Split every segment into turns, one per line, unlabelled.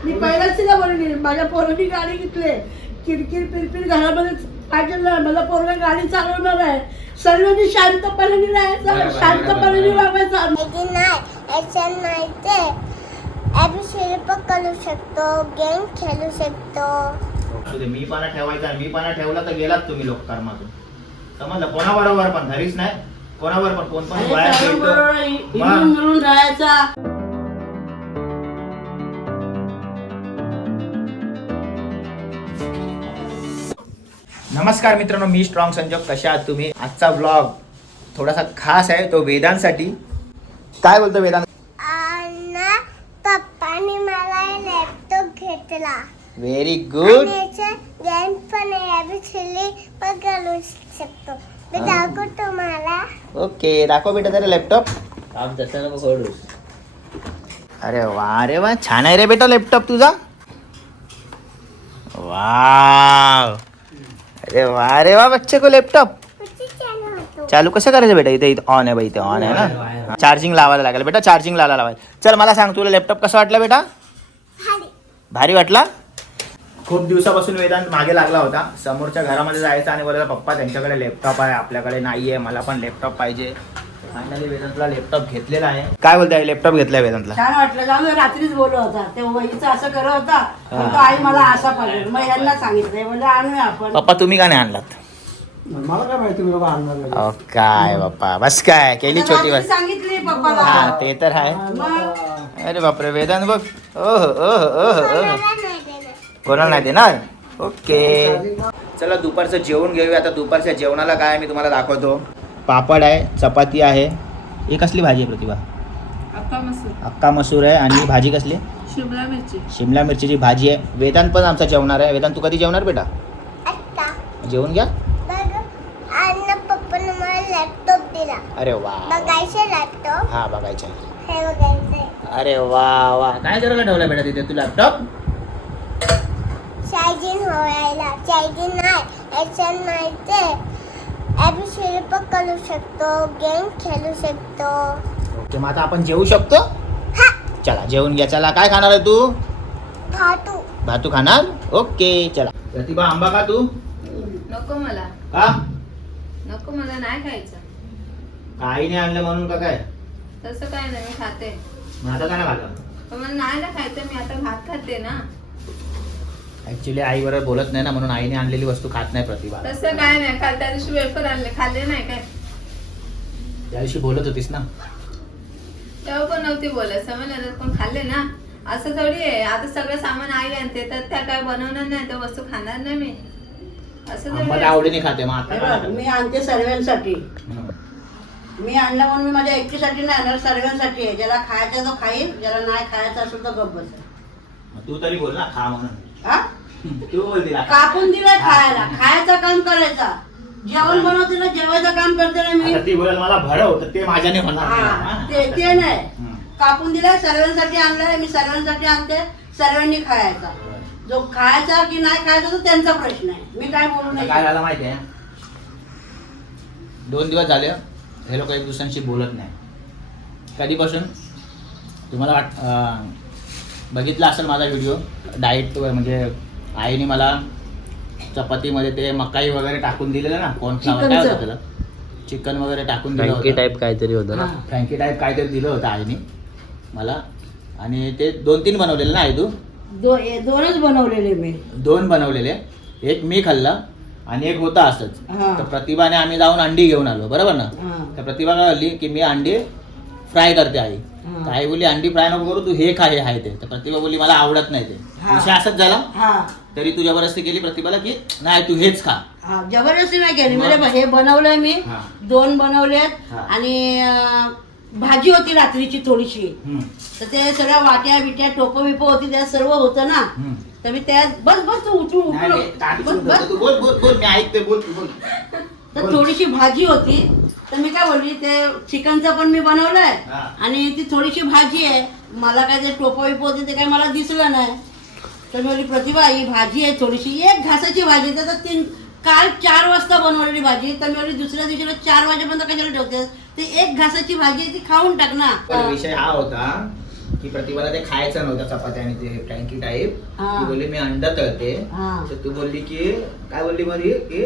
मी पहिलाच तिला बोलली माझ्या पोरांनी गाडी घेतली किरकिर पिरपिर घरामध्ये पाहिजे मला पोरगा गाडी चालवणार आहे सर्वांनी शांतपणे राहायचं शांतपणे वागायचं
नाही ते पण करू शकतो गेम खेळू शकतो
मी पाना ठेवायचा मी पाना ठेवला तर गेलात तुम्ही लोक कर्मातून समजलं कोणाबरोबर पण घरीच नाही कोणावर पण कोण पण
मिळून राहायचा.
नमस्कार मित्रांनो मी स्ट्रॉंग संजोग कशा आहात तुम्ही. आजचा व्लॉग थोडासा खास आहे तो वेदांसाठी. काय बोलतो वेदांत?
पप्पानी मला लॅपटॉप घेतला.
Very good.
गेम पण पण करू शकतो. मी दाखवतो तुम्हाला.
ओके दाखव बेटा जरा लॅपटॉप.
काम तसं नको सोडू.
अरे वा छान आहे रे बेटा लॅपटॉप तुझा. वाव अरे वा बच्चे को लॅपटॉप चालू कसं करायचं बेटा. इथे ऑन आहे बाई इथे ऑन आहे ना. चार्जिंग लावायला लागेल बेटा चार्जिंग लावायला. चल मला सांग तुला लॅपटॉप कसा वाटला बेटा. भारी वाटला. खूप दिवसापासून वेदांत मागे लागला होता समोरच्या घरामध्ये जायचा आणि बोलायला पप्पा त्यांच्याकडे लॅपटॉप आहे आपल्याकडे नाही आहे मला पण लॅपटॉप पाहिजे. फायनली वेदांतला लॅपटॉप घेतलेला आहे. काय बोलताय लॅपटॉप घेतलाय वेदांतला.
छान वाटलं जाऊन रात्रीच बोलत होता ते वहीचं असं करत होता पण तो आई मला असा पाहिजे मग यांना सांगितलं म्हणजे आणूया आपण.
पप्पा तुम्ही का नाही आणलात.
मला काय माहिती मी बाबा आणणार.
काय बाप्पा बस काय केली छोटी बस.
सांगितली पप्पाला.
हा ते तर आहे. अरे बापरे वेदांत बघ. ओह ओह ओह ओह कोणाला नाही देणार. ओके चला दुपारचं जेवण घेऊया. आता दुपारच्या जेवणाला काय मी तुम्हाला दाखवतो. पापड आहे चपाती आहे. ही कसली भाजी आहे प्रतिभा. अक्का मसूर आहे. आणि भाजी कसली. शिमला मिरचीची भाजी आहे. वेदांत पण आमचा जेवणार आहे. वेदांत तू कधी जेवणार बेटा. जेवून घ्या.
पप्पाने मला लॅपटॉप दिला.
अरे वा
बघायचं लॅपटॉप.
हा बघायचं.
हे बघायचंय.
अरे वा वा काय करायला ठेवला बेटा तिथे तू लॅपटॉप.
चार्जिंग व्हायला चार्जिंग नाही याच्यात नाही ते पण करू शकतो गेम खेळू शकतो.
ओके मग आता आपण जेवू शकतो. चला जेवून घ्या. चला काय खाणार आहे तू. भातू खाणार. ओके चला. प्रतिभा आंबा का तू.
नको मला.
का
नको मला नाही खायचं.
काही नाही आणलं म्हणून का काय.
तसं काय नाही मी खाते
मग आता काय खाल्लं.
पण मला नाही ना खायचं. मी आता भात खाते ना.
ऍक्च्युली आई बरोबर बोलत नाही ना म्हणून आईने आणलेली वस्तू खात नाही प्रतिभा.
तसं काय नाही. काल त्या दिवशी वेफर आणले खाल्ले नाही काय.
त्या दिवशी बोलत होतीस ना.
तेव्हा पण नव्हती बोलत समजलं पण खाल्ले ना. असं थोडी आहे आता सगळं सामान आई आणते तर त्या काय बनवणार नाही त्या वस्तू खाणार नाही मी. असं थोडी
मला
आहे.
आवडीने खाते मग आता काय
मी आणते सर्वांसाठी. मी आणला म्हणून मी माझ्या एकटीसाठी नाही आणणार सर्वांसाठी आहे. ज्याला खायचं तो खाईल ज्याला नाही खायचं असेल तर गप्प बसेल.
तू तरी बोल ना खा म्हणून.
हा
तू बोल तिला
कापून दिलंय खायला खायचं काम करायचा. जेवण बनवते ना जेवायचं काम करते ना मी.
आता ती बोलेल मला भरव तर ते माझ्याने होणार नाही.
हा,
हा?
ते नाही कापून दिलाय सर्वांसाठी आणलाय. मी सर्वांसाठी आणते सर्वांनी खायचा. जो खायचा की नाही खायचा तो त्यांचा प्रश्न आहे. मी काय बोलू
आता
नाही.
काय झालं माहिती आहे 2 दिवस झाले हे लोक एक दुसऱ्यांशी बोलत नाही. कधीपासून तुम्हाला बघितला असेल माझा व्हिडिओ डाएट म्हणजे आईने मला चपातीमध्ये ते मकाई वगैरे टाकून दिलेलं ना. कॉर्नफ्लॉवर काय होतं त्याला चिकन वगैरे टाकून दिलं
फ्रँकी
होतं.
टाईप काहीतरी होतं ना.
फ्रँकी टाईप काहीतरी दिलं होतं आईने मला. आणि ते 2-3 बनवलेले ना आई तू.
दोनच बनवलेले मी.
2 बनवलेले. एक मी खाल्ला आणि एक होता असंच.
हा.
तर प्रतिभाने आम्ही जाऊन अंडी घेऊन आलो बरोबर ना.
हा.
तर प्रतिभा काय बोलली की मी अंडी फ्राय करते आई.
हा.
तर आई बोलली अंडी फ्राय नको करू तू हे खा हे आहे ते. तर प्रतिभा बोलली मला आवडत नाही ते.
हा.
विषय असंच झाला.
हा
तरी तू जबरदस्ती केली प्रतिभाला की नाही तू हेच खा.
हा जबरदस्ती नाही केली. म्हणजे हे बनवलंय मी.
हा.
2 बनवलेत.
हा.
आणि भाजी होती रात्रीची थोडीशी.
हम्म.
तर ते सगळ्या वाट्या बिट्या टोपं बिपं होती त्यात सर्व होतं ना.
हम्म.
तर मी त्यात बस तू उठू
नाही, नाही, ताट
बस
उचलून
बस.
ठेवतो. तू बोल बोल बोल मी ऐकते बोल तू बोल.
तर थोडीशी भाजी होती तर मी काय बोलली ते चिकनचं पण मी बनवलंय.
हा.
आणि ती थोडीशी भाजी आहे. मला काय ते टोपं बिपं होती ते काय मला दिसलं नाही. तर मी बोलली प्रतिभा ही भाजी आहे थोडीशी एक घासाची भाजी. तर 3 काल 4 वाजता बनवलेली भाजी. तर मी बोलली दुसऱ्या दिवशीला 4 वाजेपर्यंत कशाला ठेवते. ते एक घासाची भाजी आहे ती खाऊन टाक ना.
पण विषय हा होता की प्रतिभाला ते खायचं नव्हतं चपात्या आणि ते फ्रँकी टाईप.
हा.
ती बोलली मी अंडा तळते.
हा.
तर तू बोलली की काय बोलली मध्ये की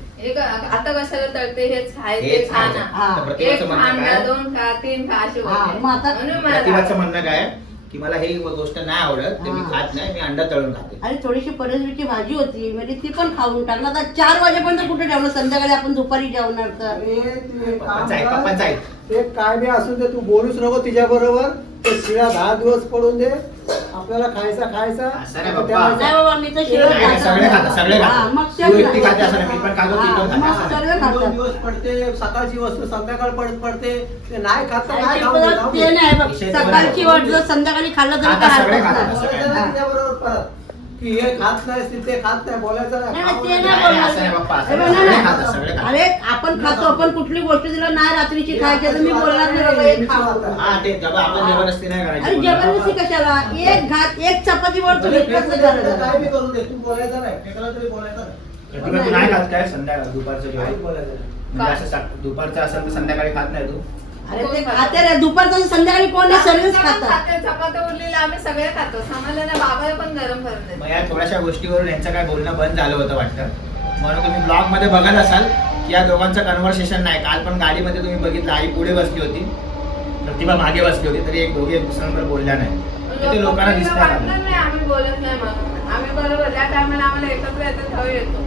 आता कशाला तळते हेच खाय ते
हेच
खा
खायचं.
ना.
हा.
तर
एक
प्रतिभाचं
खा
म्हणणं
ना,
काय
2 खा 3 खा अशी
हा,
बोलते.
मग आता
म्हणून मला
प्रतिभाचं
राग.
म्हणणं काय की मला ही गोष्ट नाही आवडत ते मी
हा.
खात नाही, मी अंडा तळून खाते.
आणि थोडीशी पनीरची भाजी होती म्हणजे ती पण खाऊन टाकलं. आता 4 वाजेपर्यंत कुठे ठेवलं, संध्याकाळी आपण दुपारी जेवणार तर.
अरे तू एक काम
पप्पांचं ऐक,
कर.
पप्पांचं ऐक.
एक काय बी असून दे, तू बोलूच नको तिच्या बरोबर. ते शिळा 10 दिवस पडून दे, आपल्याला खायचा
असं नाही बाप्पा.
त्या-
नाही बाबा, मी तर शिळं
नाही, नाही, सगळे खातात, सगळे
हा,
खातात.
मग
तू
तेच
एकटी
ना.
खाते असं नाही, मी पण खातो, ती पण
हा,
खाते
मग
असं नाही.
सगळे
2
खातात.
दिवस पडते, सकाळची वस्तू संध्याकाळ पडते. ते नाही खात तर
आणि
नाही
ते
खाऊ दे,
परत
जाऊ
ते
दे.
नाही बघ,
विषय
सकाळची वाट जर संध्याकाळी खाल्लं तर
खातात,
काय
सगळे
हरकत
खातात.
नाही.
बोलायचं नाही
हा.
तिच्याबरोबर परत. की हे खात नाही ते खात नाही, बोलायचं
नाही,
नाही.
नाही,
खाऊ
ते
दे.
नाही
नाही, असं नाही बाप्पा, असं
बोलणार.
नाही.
नाही,
सगळे
नाही.
खातात, सगळे खातात.
अरे आपण खातो, आपण कुठली गोष्ट तिला नाही रात्रीची खायची तर मी बोलणार नाही बाबा एक खाऊ.
हा ते जेव्हा आपण जबरदस्ती नाही
अरे
करायची.
जबरदस्ती कशाला, एक घात एक चपाती वर तुम्ही कसं
काय
करायचं?
बी करू दे, तू बोलायचं नाही. फेकला तरी बोलायचं नाही.
प्रतिभा, तू नाही खात काय संध्याकाळ दुपारचं
काही
जेवण?
बोलायचं नाही.
म्हणजे असं दुपारचं असेल तर संध्याकाळी खात नाही तू?
अरे ते खाते रे, दुपारचं संध्याकाळी कोण नाही, सर्वच
आम्ही
खातात.
खाते, चपात्या उरलेल्या आम्ही सगळे खातो. आम्हाला ना बाबाला पण गरम करून देतो.
मग या थोड्याशा गोष्टीवरून यांचं काय बोलणं बंद झालं होतं वाटतं. म्हणून तुम्ही ब्लॉग मध्ये बघत असाल की या दोघांचं कन्व्हर्सेशन नाही. काल पण गाडीमध्ये तुम्ही बघितलं, आई पुढे बसली होती, प्रतिभा मागे बसली होती, तरी एक दोघे एक दुसऱ्यांवर बोलल्या नाही. तर ते लोकांना दिसत
वाटलं
नाही.
नाही आम्ही बोलत नाही म्हणून. आम्ही बरोबर त्या टायमाला आम्हाला एकत्र येतो हवे येतो.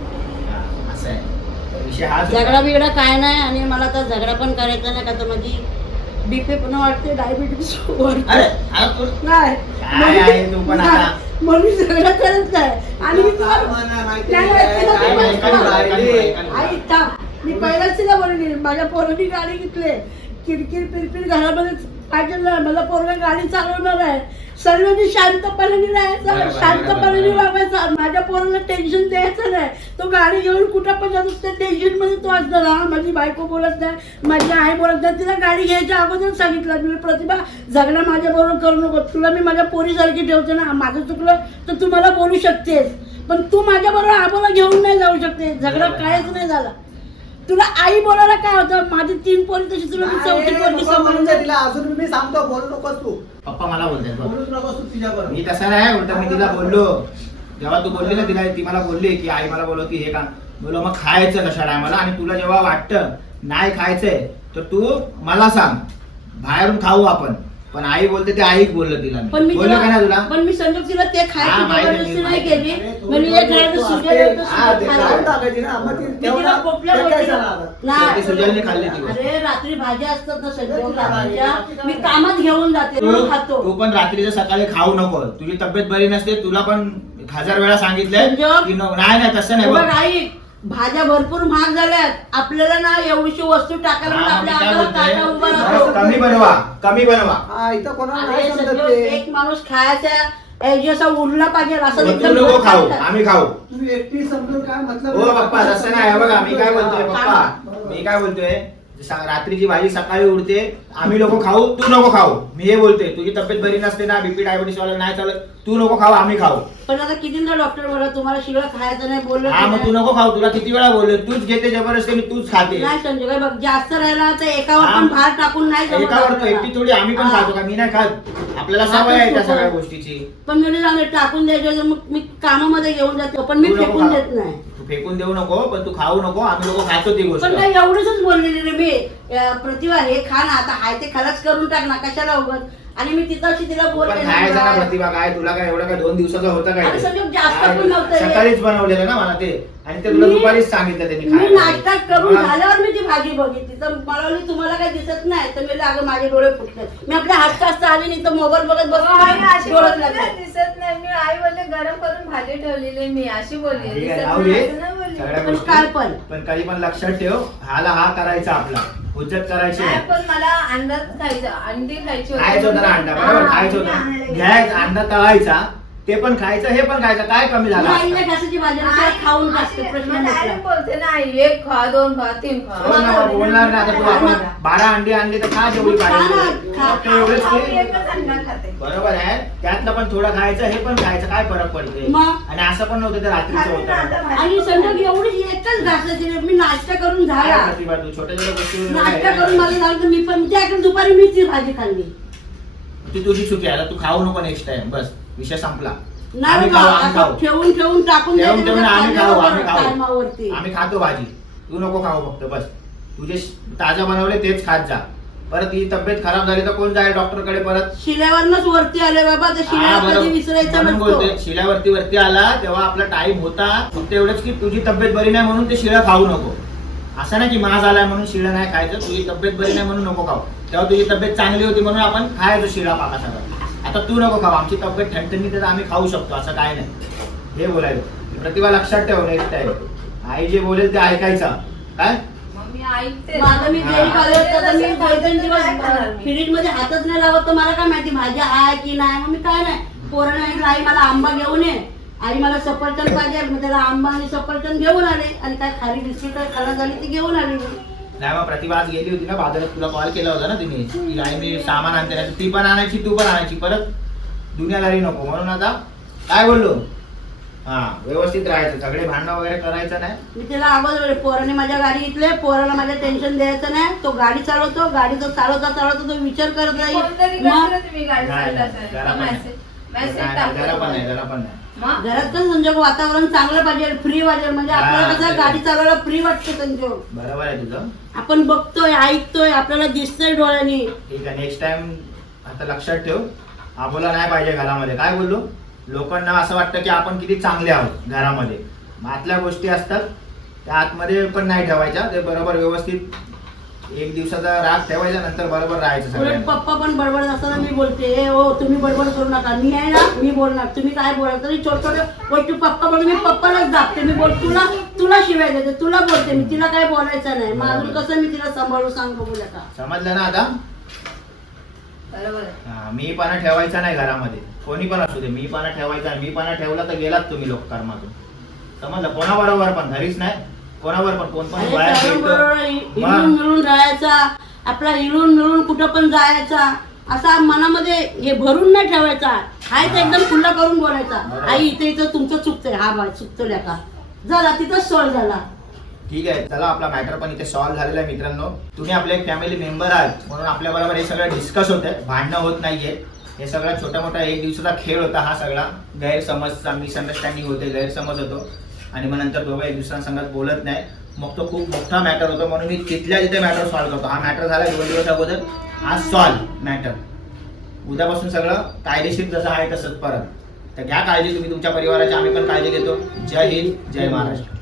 असं आहे. तर विषय हाच होता.
झगडा बिगडा काय नाही, आणि मला तर झगडा पण करायचा नाही का, तर माझी बीपी पण वाढते, डायबिटीस
अरे
वाढते.
अरे तू
नाही
काय आहे तू पण आता?
म्हणून मी झगडा करत नाही. आणि मी
काय
तुला
म्हणा माहिती
नाही,
आहे?
नाही, तिला
काय
ते
माहिती
बसतं.
राहिली?
आई थांब, मी पहिलाच तिला बोलली, माझ्या पोरांनी गाडी घेतली, किरकिर पिरपिर घरामध्ये पाहिजे नाही, मला पोरगा गाडी चालवणार आहे. सर्वांनी शांतपणे राहायचं,
बरोबर,
शांतपणे
बरोबर.
वागायचं. माझ्या पोराला टेन्शन द्यायचं नाही. तो गाडी घेऊन कुठं पण जातो, त्या टेन्शन मध्ये तो असणार. हा माझी बायको बोलत नाही, माझी आई बोलत नाही. तिला गाडी घ्यायच्या अगोदर सांगितलं मी, प्रतिभा झगडा माझ्या बरोबर करू नको, तुला मी माझ्या पोरीसारखी ठेवते ना, माझं चुकलं तर तू मला बोलू शकतेस, पण तू माझ्या बरोबर आम्हाला घेऊन नाही जाऊ शकते. झगडा
बरोबर.
कायच नाही झाला. तुला आई बोलायला काय होतं, माझी 3 पोरी तशी तुला मी
नाही,
चौथी पोरगी
नको म्हणून दे
सांभाळून.
तिला. अजून मी सांगतो, बोलू नकोस तू.
पप्पा मला बोलतात बघ.
बोलूच नकोस तू तिच्या बरोबर.
मी तसा नाही, उलट मी तिला बोललो, जेव्हा तू बोलली ना तिला, ती मला बोलली की आई मला बोलवती हे का, बोलो मग खायचं कशा टायमाला, आणि तुला जेव्हा वाटतं नाही खायचंय तर तू मला सांग, बाहेरून खाऊ आपण. पण आई बोलते ते आईक बोललं तिला.
पण मी
बोललो का नाही
तिला,
तुला?
पण मी संजोग तिला ते
हा,
खायची
माहिती आहे,
जबरदस्ती नाही
माहिती
केली.
अरे, तू
म्हणजे एक खायचं
तू
सुजल
असते.
होतं,
हा,
सुजल
ते
खायला.
खाऊन टाकायची ना. मग ती
मी तिला
तेवढा
पोपल्या
फेकायचं
बोलली.
ना.
शेवटी सुजलने खाल्ली ती गोष्ट.
अरे रात्री भाज्या असतात ना संजोग, रात्रीच्या मी कामात घेऊन जाते, म्हणून खातो.
तू पण रात्रीचं सकाळी खाऊ नको, तुझी तब्येत बरी नसते, तुला पण 1000 वेळा सांगितलंय
संजोग.
की नाही नाही तसं नाही
बघ
बघ.
आई, भाज्या भरपूर महाग झाल्यात, आपल्याला ना एवढीशी वस्तू टाकायला
हा,
म्हणजे
मी
आपल्या
काय
अंगावर काटा उभा
बोलतोय,
राहतो.
कमी बनवा, कमी बनवा.
हा, इथं कोणाला
अरे
नाही समजत
संजोग,
ते.
एक माणूस खायचा ऐवजी असा उरला पाहिजे असं
तू
एकदम
नको खाऊ,
खायचं.
आम्ही खाऊ.
तू एकटी समजून काय मतलब
हो पप्पा तसं नाही, हे बघा मी काय बोलतोय पप्पा, मी काय बोलतोय, रात्रीची भाजी सकाळी उडते, आम्ही लोक खाऊ, तू नको खाऊ. मी हे बोलतोय, तुझी तब्येत बरी नसते ना, बीपी डायबिटीस वाला नाही चालत, तू नको खाऊ, आम्ही खाऊ.
पण आता कितींदा डॉक्टर बोला तुम्हाला शिळं खायचं नाही, बोललो
हा
की
मग तू
नाही.
नको खाऊ, तुला किती वेळा बोललो, तूच घेते जबरदस्ती, तूच खाते.
नाही संजय बघ, जास्त राहिला तर एकावर
हा.
पण भार टाकून नाही जमत
एकावर तू
आपल्याला.
एकटी थोडी, आम्ही पण
हा.
खातो का, मी नाही खात, आपल्याला सवय आहे त्या सगळ्या गोष्टीची.
पण मी सांगले टाकून द्यायचं, मग मी कामामध्ये घेऊन जाते, पण मी
तू नको
फेकून
खाऊ.
देत नाही.
तू फेकून देऊ नको, पण तू खाऊ नको, आम्ही लोक खातो ती गोष्ट.
पण काय एवढंच बोललेली रे मी, प्रतिभा हे खा ना, आता हाय ते खरंच करून टाक ना, कशाला उगत. आणि मी तिथं अशी तिला बोलते
पण
ना,
खायचं ना
बाय.
प्रतिभा, काय तुला काय एवढं काय 2 दिवसाचं होतं काय
अरे
ते?
संजोग जास्त
काय
पण नव्हतं हे.
सकाळीच बनवलेलं ना मला ते, आणि ते तुला
मी-
दुपारीच सांगितलं त्यांनी
मी
खायला.
नाश्ता करून
मला-
झाल्यावर मी ती भाजी बघितली, तर मला बोलली, तुम्हाला काही दिसत नाही, तर मी अगं माझे डोळे फुटले. मी आपल्या हात कास्ता आले नाही तर मोबाईल बघत
आई
बसलो,
अशी
डोळ्यात
बोलली ना,
लागले.
दिसत नाही. मी आई बोलले गरम करून भाजी ठेवलेली मी अशी बोलली.
ठीक आहे,
दिसत
जाऊ
नाही
दे.
असं नाही बोलली.
सगळ्या
पण
गोष्टी.
काल पण.
पण कधी पण लक्षात ठेव, हाला हा करायचा आपला, हुज्जत करायची
नाही,
नाही.
पण मला अंडाच खायचा, अंडी खायची होती.
खायचं होतं ना अंडा, बरोबर
हा,
खायचं
मी आणायला
होतं,
गेले.
घ्यायचा अंडा तळायचा, ते पण खायचं, हे पण खायचं, काय कमी
मी
झालं
आईला
आता?
घासाची भाजी नसते,
आई
खाऊन
अशी-
टाकते, प्रश्न
मग direct
नसला.
बोलते ना आई, 1 खा 2 खा 3 खा.
हो ना, मग बोलणार ना आता तू, आपण 12 अंडी आणली तर खा जेवढी
खा
पाहिजे
ना, खा.
फक्त एवढंच
आई
की-
एकच अंडा खाते.
बरोबर आहे, त्यातलं पण थोडं खायचं, हे पण खायचं, काय फरक पडते?
मग?
आणि असं पण नव्हतं ते रात्रीचं
खाते ना
होतं.
आता भाजी.
आणि संजोग एवढी एकच घासायची रे, मी नाश्ता करून झाला,
काय प्रतिभा, तू छोट्या छोट्या गोष्टीवर
नाश्ता करून मला झालं तर मी पण त्याकडे दुपारी मी ती भाजी खाल्ली.
ती तुझी चुकी आहे. आता तू खाऊ नको नेक्स्ट टाइम, बस विषय संपला.
नाही
आम्ही
बाबा,
खाऊ, आम्ही
आता
खाऊ.
ठेवून ठेवून टाकून
ठेवून ठेवून आम्ही खाऊ, आम्ही खाऊ.
टायमावरती.
आम्ही खातो भाजी, तू नको खाऊ फक्त बस. तुझे ताजं बनवले तेच खात जा. परत ही तब्येत खराब झाली तर कोण जाईल डॉक्टर कडे परत?
शिल्यावरनच वरती आले बाबा, त्या
हा,
शिल्याला
बरोबर.
कधी विसरायचं
म्हणून बोलते,
नसतो.
शिळ्यावरती वरती आला तेव्हा आपला टाइम होता. फक्त एवढंच की तुझी तब्येत बरी नाही म्हणून ते शिळं खाऊ नको. असं नाही की माझ आलाय म्हणून शिळं नाही खायचं. तुझी तब्येत बरी नाही म्हणून नको खाऊ. तेव्हा तुझी तब्येत चांगली होती म्हणून आपण खायचो शिळा पाका सगळं. आता तू नको खाऊ. आमची तब्येत ठणठणीत आहे तर आम्ही खाऊ शकतो, असं काय नाही. हे बोलायचं. प्रतिभा लक्षात ठेव नेक्स्ट टाइम आई जे बोलेल ते ऐकायचं. काय
मग मी ऐकते.
माझं मी
हा.
घरी खाल्लं होतं तर मी
हा.
2-3 दिवस
काय करणार मी?
फ्रीज मध्ये हातच नाही लावत, तर मला काय माहिती भाज्या आहे की नाही. मग मी काय नाही, पोराने सांगितलं आई मला आंबा घेऊन ये, आई मला सफरचंद पाहिजे. मग त्याला आंबा आणि सफरचंद घेऊन आले आणि काय खारी बिस्किट खराब झाली ती घेऊन आली मी.
नाही मग प्रतिभा आज गेली होती ना बाजारात, तुला कॉल केला होता ना तिने की आई मी सामान आणते नाही. ती पण आणायची तू पण आणायची, परत दुनियादारी नको. म्हणून आता काय बोललो, हा व्यवस्थित राहायचं, सगळे भांडणं वगैरे करायचं नाही.
मी त्याला अगोदर पोराने माझ्या गाडी घेतले, पोराला माझ्या टेन्शन द्यायचं नाही. तो गाडी चालवतो, गाडी तो चालवता चालवता तो विचार करत
कोणतरी
राहील. मग
करते तुम्ही गाडी
नाही,
चालवता.
नाही, जरा पण
मेसेज मेसेज
नाही,
टाकतो
जरा पण नाही,
तुम्हाला.
जरा पण नाही.
मग
घरात पण संजोग वातावरण चांगलं पाहिजे, फ्री पाहिजे. म्हणजे आपल्याला
हा,
कसं
ते-
गाडी चालवायला फ्री वाटते संजोग.
बरोबर आहे तुझं.
आपण बघतोय, ऐकतोय, आपल्याला दिसतंय डोळ्यांनी.
ठीक आहे, नेक्स्ट टाइम आता लक्षात ठेव, आबोला नाही पाहिजे घरामध्ये. काय बोललो, लोकांना असं वाटतं की आपण किती चांगले आहोत घरामध्ये. आतल्या गोष्टी असतात त्या आतमध्ये पण नाही ठेवायच्या. ते बरोबर व्यवस्थित एक दिवसाचा राग ठेवायचा, नंतर बरोबर राहायचं
उलट
सगळ्यांना.
पप्पा पण बडबड असताना मी बोलते, "ए, हो तुम्ही बडबड करू नका, मी आहे ना, मी बोलणार. तुम्ही काय बोला तरी छोट छोटे गोष्टी पप्पा बोलतो, मी पप्पालाच दाबते. मी बोल तुला तुला शिवाय देते, तुला बोलते मी, तिला काय बोलायचं नाही. मग अजून कसं मी तिला सांभाळू सांग बघूया का.
समजलं ना आता?
बरोबर आहे.
हा, मी पाना ठेवायचा नाही घरामध्ये, कोणी पण असू दे. मी पाना ठेवायचा नाही. मी पाना ठेवला तर गेलात तुम्ही लोक कर्मातून. समजलं? कोणाबरोबर पण, घरीच नाही कोणावर पण, कोण पण
आणि
बाहेर
सर्वांबरोबर
भेटतो.
हिळून मिळून राहायचा, आपला हिळून मिळून कुठं पण जायचा, असा मनामध्ये हे भरून नाही ठेवायचा. हाय तर एकदम खुल्ला करून बोलायचा,
बरोबर.
आई इथे इथं तुमचं चुकतंय, हा बाय चुकतं का, झाला तिथंच सॉल्व झाला.
ठीक आहे, चला आपला मॅटर पण इथे सॉल्व्ह झालेला आहे मित्रांनो. तुम्ही आपले एक फॅमिली मेंबर आहात म्हणून आपल्या बरोबर हे सगळं डिस्कस होत आहे, भांडणं होत नाहीये. हे सगळा छोटा मोठा एक दिवसाचा खेळ होता. हा सगळा गैरसमजचा मिसअंडरस्टँडिंग होते, गैरसमज होतो आणि मग नंतर दोघं एक दुसऱ्यांसंगत बोलत नाही. मग तो खूप मोठा मॅटर होतो म्हणून मी तिथल्या तिथे मॅटर सॉल्व्ह करतो. हा मॅटर झाला 2 दिवस अगोदर, आज सॉल्व्ह मॅटर. उद्यापासून सगळं कायदेशीर जसं आहे तसंच परत. तर घ्या काळजी तुम्ही तुमच्या परिवाराची, आम्ही पण काळजी घेतो. जय हिंद, जय महाराष्ट्र.